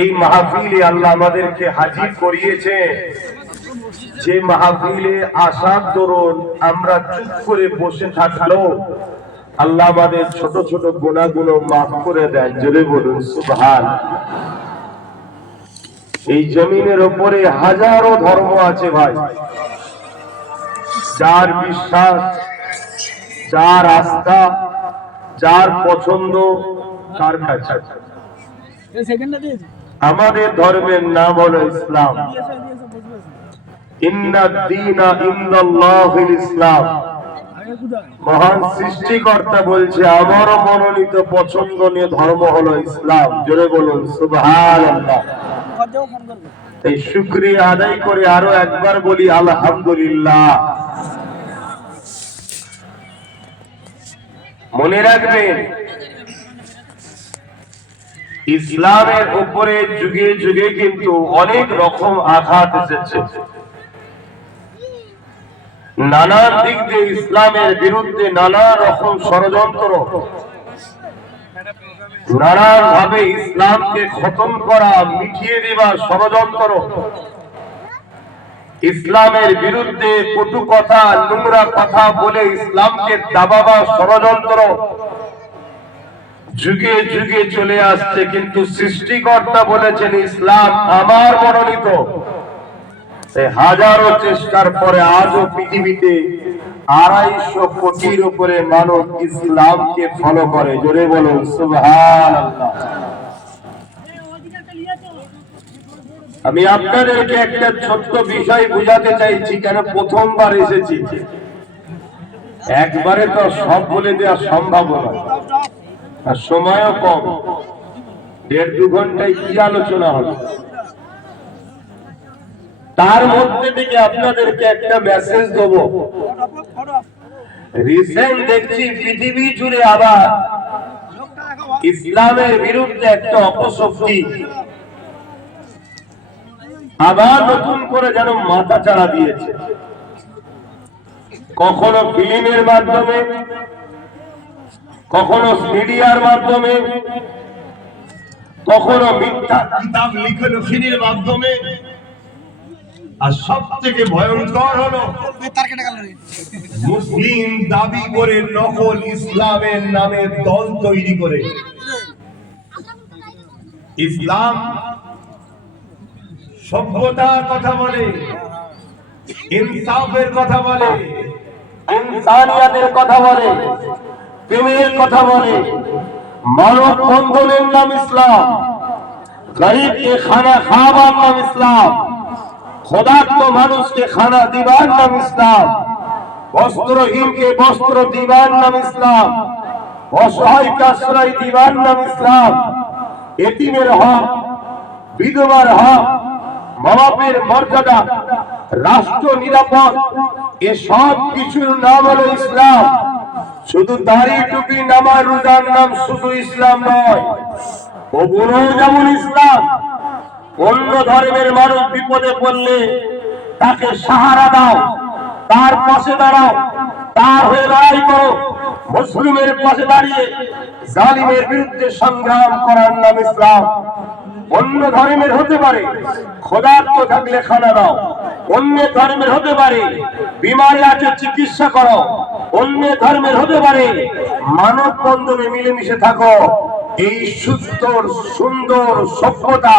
এই মাহফিলে আল্লাহ আমাদেরকে হাজির করিয়েছে। যে মাহফিলে আসার দরুন আমরা চুপ করে বসে থাকল আল্লাহ আমাদের ছোট ছোট গুণাগুলো মাফ করে দেন। জোরে বলুন, সুবহান। এই জমিনের ওপরে হাজারো ধর্ম আছে ভাই। যার বিশ্বাস, যার আস্থা, যার পছন্দ, তার কাছে আমাদের ধর্মের নাম হলো ইসলাম। ইসলাম। মহান সৃষ্টিকর্তা বলছে আমারও মনোনীত পছন্দনীয় ধর্ম হলো ইসলাম। জোরে বলুন সুবহানাল্লাহ। এই শুক্রিয়া আদায় করে আরও একবার বলি আলহামদুলিল্লাহ। মনে রাখবেন ইসলামের উপরে যুগে যুগে কিন্তু অনেক রকম আঘাত এসেছে। নানান দিক দিয়ে ইসলামের বিরুদ্ধে নানা রকম ষড়যন্ত্র। নানান ভাবে ইসলামকে খতম করা, মিটিয়ে দেওয়া ষড়যন্ত্র। ইসলামের বিরুদ্ধে কটু কথা, নোংরা কথা বলে ইসলামকে দাবাবা ষড়যন্ত্র। যুগে যুগে চলে আসছে, কিন্তু সৃষ্টিকর্তা বলেছেন ইসলাম আমার মনোনীত। হাজারো চেষ্টার পরে আজও পৃথিবীতে আড়াইশো কোটির উপরে মানব ইসলামকে ফলো করে। জোরে বলুন সুবহান আমি আপনাদেরকে একটা ছোট্ট বিষয় বুঝাতে চাইছি, কেন প্রথমবার এসেছি? একবারে তো সব বলে দেওয়া সম্ভব নয়। আর সময়ও কম। দেড় দু ঘন্টায় কি আলোচনা হবে? তার মধ্যে থেকে আপনাদেরকে একটা মেসেজ দেব। রিসেন্ট দেখছি পৃথিবী জুড়ে আবার ইসলামের বিরুদ্ধে একটা অপশক্তি। আবার নতুন করে যেন মাথা চাড়া দিয়েছে। কখনো ফিল্মের মাধ্যমে কখনো মিডিয়ার মাধ্যমে কখনো মিথ্যা। কিতাব লিখনের মাধ্যমে। আর সব থেকে ভয়ঙ্কর হলো মুসলিম দাবি করে নকল ইসলামের নামে দল তৈরি করে। ইসলাম সভ্যতার কথা বলে ইনসাফের কথা বলে ইনসানিয়াতের কথা বলে। প্রেমের কথা বলে। মানব বন্ধনের নাম ইসলাম। গরিবকে খানা খাওয়াবার নাম ইসলাম। খোদাত্ম মানুষকে খানা দিবার নাম ইসলাম। বস্ত্রহীনকে বস্ত্র দিবার নাম ইসলাম। অসহায়কে আশ্রয় দিবার নাম ইসলাম। এতিমের হক, বিধবার হক মবাবের মর্যাদা, রাষ্ট্র নিরাপদ এসব কিছুর নাম হলো ইসলাম। শুধু দাড়ি টুপি নামার রোজার নাম শুধু ইসলাম নয়। ওগুলো যেমন ইসলাম, অন্য ধর্মের মানুষ বিপদে পড়লে তাকে সাহারা দাও, তার পাশে দাঁড়াও, তার হয়ে লড়াই করো। মুসলিমের পাশে দাঁড়িয়ে জালিমের বিরুদ্ধে সংগ্রাম করার নাম ইসলাম। অন্য ধর্মের হতে পারে, ক্ষুধার্ত থাকলে খানা দাও। অন্য ধর্মের হতে পারে, বিমারি আছে চিকিৎসা করো। অন্য ধর্মের হতে পারে। মানব বন্ধনে মিলেমিশে থাকো। এই সুন্দর সুন্দর সভ্যতা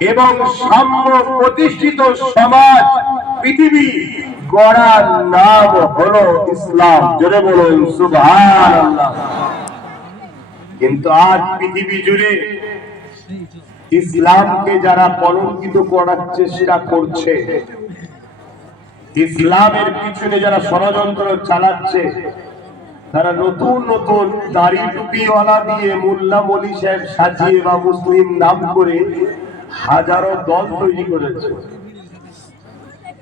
এবং সাম্য প্রতিষ্ঠিত সমাজ, পৃথিবী গড়ার নাম হলো ইসলাম। জোরে বলুন, সুবহানাল্লাহ। কিন্তু আজ পৃথিবী জুড়ে ইসলামকে যারা কলঙ্কিত করার চেষ্টা করছে ইসলামের পিছনে যারা ষড়যন্ত্র চালাচ্ছে, তারা নতুন নতুন দাড়ি টুপিওয়ালা দিয়ে মোল্লা মলি সাহেব সাজিয়ে বা মুসলিম নাম করে হাজারো দল তৈরি করেছে।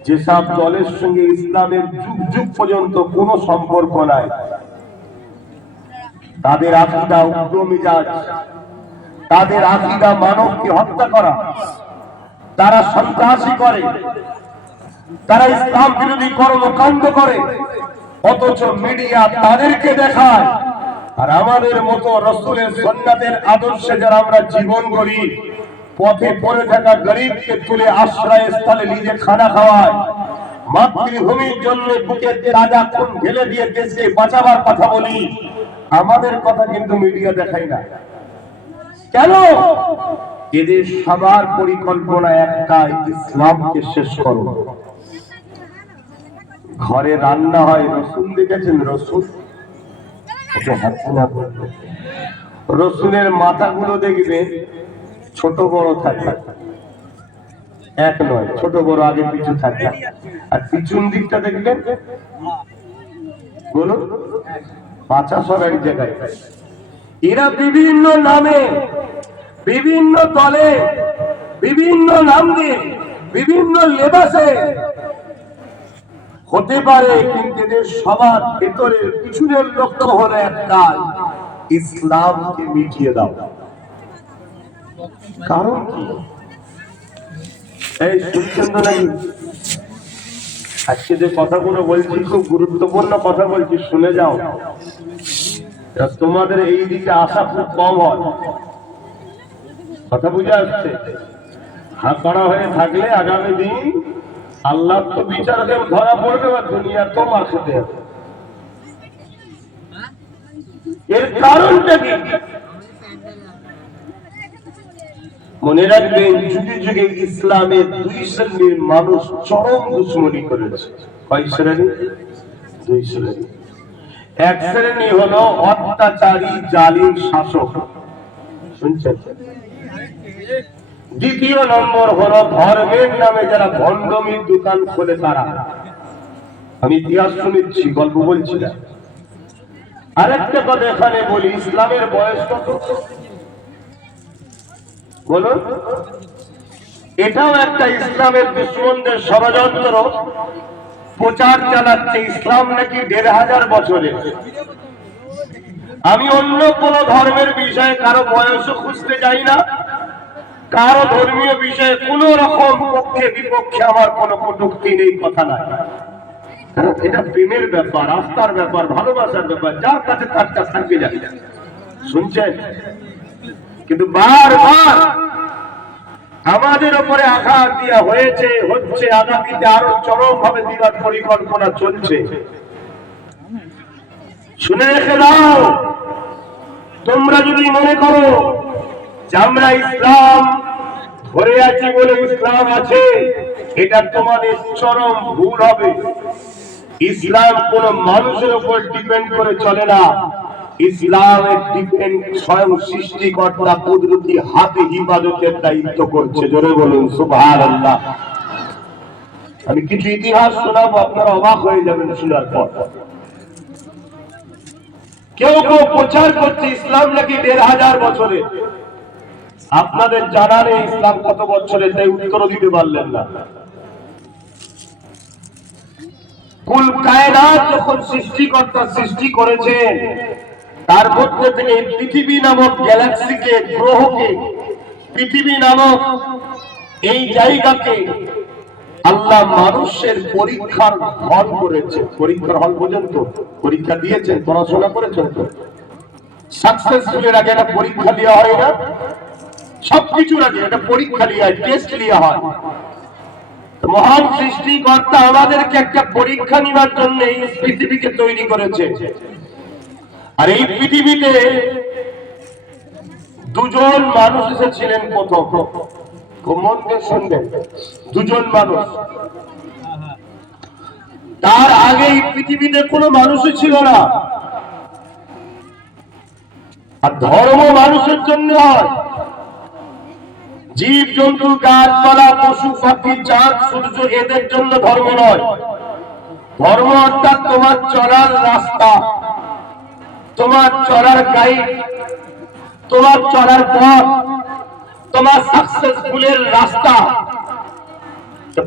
যেসব দলের সঙ্গে ইসলামের যুগ যুগ পর্যন্ত কোনো সম্পর্ক নাই, তাদের আকিদা উগ্র মিজাজ, তাদের আকিদা মানবকে হত্যা করা, তারা সন্ত্রাসী করে তারা ইসলাম বিরোধী কর্মকাণ্ড করে, অথচ মিডিয়া তাদেরকে দেখায়। আর আমাদের মতো রসুলের সন্ন্যাতের আদর্শে যারা আমরা জীবন করি পথে পড়ে থাকা গরিবকে তুলে আশ্রয় স্থলে নিজে খানা খাওয়ায়। মাতৃভূমির জন্য বুকে তাজা খুন ঢেলে দিয়ে দেশকে বাঁচাবার কথা বলি, আমাদের কথা কিন্তু মিডিয়া দেখাই না। কেন? এদের সবার পরিকল্পনা একটাই, ইসলামকে শেষ করো। ঘরে রান্না হয়, রসুন দেখেছেন? রসুন। রসুনের মাথাগুলো দেখবে ছোট বড় থাকে এক নয়, ছোট বড় আগে পিছু থাকে আর পিছন দিকটা দেখবেন? বলুন পাঁচা সরার জায়গায়। এরা বিভিন্ন নামে, বিভিন্ন দলে, বিভিন্ন নাম দিয়ে, বিভিন্ন লেবাসে হতে পারে কিন্তু এদের সবার ভেতরে পিছনের লক্ষ্য হলো একটা ইসলামকে মিটিয়ে দাও। কারণ কি? এই শুনছেন তো নাকি আজকে যে কথাগুলো বলছি, খুব গুরুত্বপূর্ণ কথা বলছি, শুনে যাও। তোমাদের এই দিকে আশা খুব কম হয়। কথা বুঝে আসছে? হাত করা হয়ে থাকলে আগামী দিন আল্লাহ তো বিচার দেব, ধরা পড়বে বা দুনিয়া তো মার খেতে এর কারণটা কি? মনে রাখবেন, যুগে যুগে ইসলামের দুই শ্রেণির মানুষ চরম দুশ্মনী করেছে। কয় শ্রেণি? দুই শ্রেণি। এক শ্রেণি হলো অত্যাচারী, জালিম শাসক। শুনছেন? দ্বিতীয় নম্বর হলো ধর্মের নামে যারা ভণ্ডমির দোকান খোলে তারা। আমি ইতিহাস শুনেছি, গল্প বলছি না। আরেকটা কথা এখানে বলি, ইসলামের বয়স কত? বলুন। এটাও একটা ইসলামের দুশ্মনদের ষড়যন্ত্র। প্রচার চালাচ্ছে ইসলাম নাকি দেড় হাজার বছরের। আমি অন্য কোন ধর্মের বিষয়ে কারও বয়সও খুঁজতে যাই না। কারও ধর্মীয় বিষয়ে কোন রকম পক্ষে বিপক্ষে আমার কোনো কটুক্তি নেই, কথা নাই। এটা প্রেমের ব্যাপার, আস্থার ব্যাপার, ভালোবাসার ব্যাপার, যার কাছে তার কাছে থাকবে যাবে শুনছেন? কিন্তু বারবার আমাদের উপরে আঘাত দেওয়া হয়েছে, হচ্ছে আগামীতে আরও চরম ভাবে দিবার পরিকল্পনা চলছে। শুনে রেখে দাও। তোমরা যদি মনে করো আমরা ইসলাম, ধরে আছি বলে ইসলাম আছে, এটা তোমাদের চরম ভুল হবে। ইসলাম কোন মানুষের উপর ডিপেন্ড করে চলে না। ইসলামের ডিপেন্ড স্বয়ং সৃষ্টিকর্তা কুদরতি হাতে হিফাজতের দায়িত্ব করছে। জোরে বলুন সুবহান আল্লাহ আমি কিছু ইতিহাস শোনাবো, আপনারা অবাক হয়ে যাবেন শোনার পর। কেউ কেউ প্রচার করছে, ইসলাম নাকি দেড় হাজার বছরে আপনাদের জানা নেই ইসলাম কত বছরে তাই উত্তর দিতে পারলেন না। কুল কায়নাত যখন সৃষ্টিকর্তা সৃষ্টি করেছেন, তার মধ্যে থেকে পৃথিবী নামক গ্যালাক্সিকে, গ্রহকে, পৃথিবী নামক এই জায়গাকে আল্লাহ মানুষের পরীক্ষার হল করেছে পরীক্ষার হল পর্যন্ত পরীক্ষা দিয়েছেন, পড়াশোনা করেছেন তো? সাকসেসফুলের আগে একটা পরীক্ষা দেওয়া হয় না? সবকিছুর আগে একটা পরীক্ষা দেওয়া হয় টেস্ট দেওয়া হয়। মহান সৃষ্টিকর্তা আমাদেরকে একটা পরীক্ষা নেওয়ার জন্য এই পৃথিবীকে তৈরি করেছে। আর এই পৃথিবীতে দুজন মানুষ এসেছিলেন প্রথম। দুজন মানুষ। তার আগে এই পৃথিবীতে কোনো মানুষই ছিল না। আর ধর্ম মানুষের জন্য হয়। জীব জন্তু গাছপালা, পশু, পাখি চাঁদ সূর্য এদের জন্য ধর্ম নয়। ধর্ম অর্থাৎ তোমার চলার রাস্তা, তোমার চলার গাইড, তোমার চলার পথ, তোমার সাকসেসফুলের রাস্তা।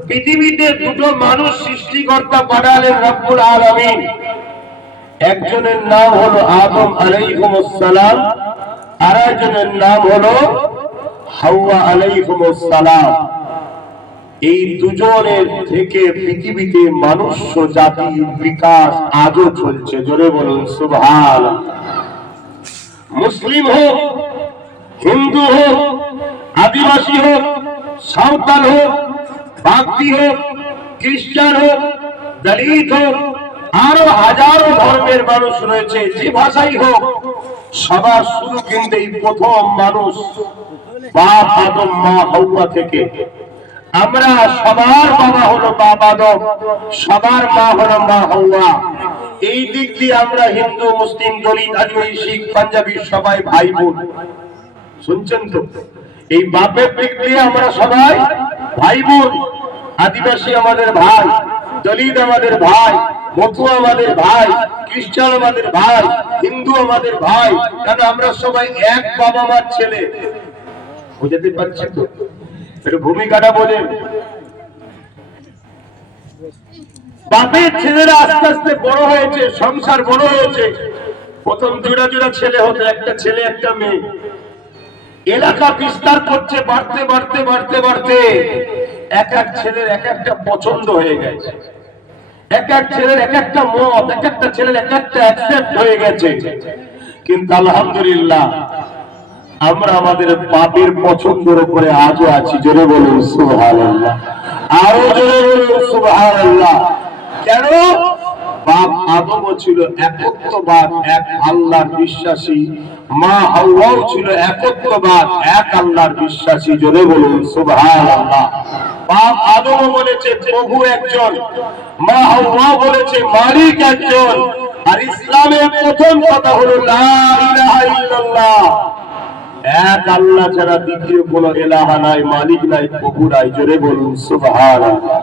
পৃথিবীতে দুটো মানুষ সৃষ্টিকর্তা বানালেন রব্বুল আলমিন। একজনের নাম হলো আদম আলাইকুম সালাম আর একজনের নাম হলো হাওয়া আলাইকুম সালাম। এই দুজনের থেকে পৃথিবীতে মানুষ্য জাতির বিকাশ আজও চলছে। জোরে বলুন সুভাল মুসলিম হোক, হিন্দু হোক, আদিবাসী হোক, সাঁওতাল হোক, বাগদি হোক, খ্রিস্টান হোক, দলিত হোক, আরও হাজারো ধর্মের মানুষ রয়েছে। যে ভাষাই হোক, সবার শুরু কিন্তু এই প্রথম মানুষ বাপ আদম মা থেকে। আমরা সবার বাবা হলো বাপ আদম সবার মা হলো মা এই দিক দিয়ে আমরা হিন্দু, মুসলিম, দলিত আদিবাসী শিখ, পাঞ্জাবি সবাই ভাই বোন শুনছেন তো? এই বাপের দিক দিয়ে আমরা সবাই ভাই বোন আদিবাসী আমাদের ভাই, দলিত আমাদের ভাই মথু আমাদের ভাই, খ্রিস্টান আমাদের ভাই, হিন্দু আমাদের ভাই কারণ আমরা সবাই এক বাবা মার ছেলে? বুঝতে পারছেন তো? একটু ভূমিকাটা বাপের ছেলেরা আস্তে আস্তে বড় হয়েছে, সংসার বড় হয়েছে। প্রথম জোড়া জোড়া ছেলে হতো, একটা ছেলে, একটা মেয়ে। এলাকা বিস্তার করছে, বাড়তে বাড়তে বাড়তে বাড়তে। এক এক ছেলের এক একটা পছন্দ হয়ে গেছে। এক এক ছেলের এক একটা মত, এক একটা ছেলের এক একটা অ্যাকসেপ্ট হয়ে গেছে। কিন্তু আলহামদুলিল্লাহ আমরা আমাদের পাপের পছন্দের উপরে আজও আছি। জোরে বলুন, সুবহানাল্লাহ। আরও জোরে বলুন, সুবহানাল্লাহ। কেন? বাপ আদমও ছিল একত্ববাদ, এক আল্লাহর বিশ্বাসী। মা হাওয়াও ছিল একত্ববাদ, এক আল্লাহর বিশ্বাসী। জোরে বলুন, সুবহানাল্লাহ। বাপ আদমও বলেছে, প্রভু একজন। মা হাওয়া বলেছে, মালিক একজন। আর ইসলামের প্রথম কথা হলো, লা ইলাহা ইল্লাল্লাহ। এক আল্লাহ ছাড়া দ্বিতীয় কোন এলাহা নাই মালিক নাই পুকুর নাই। জোরে বলুন সুবহানাল্লাহ।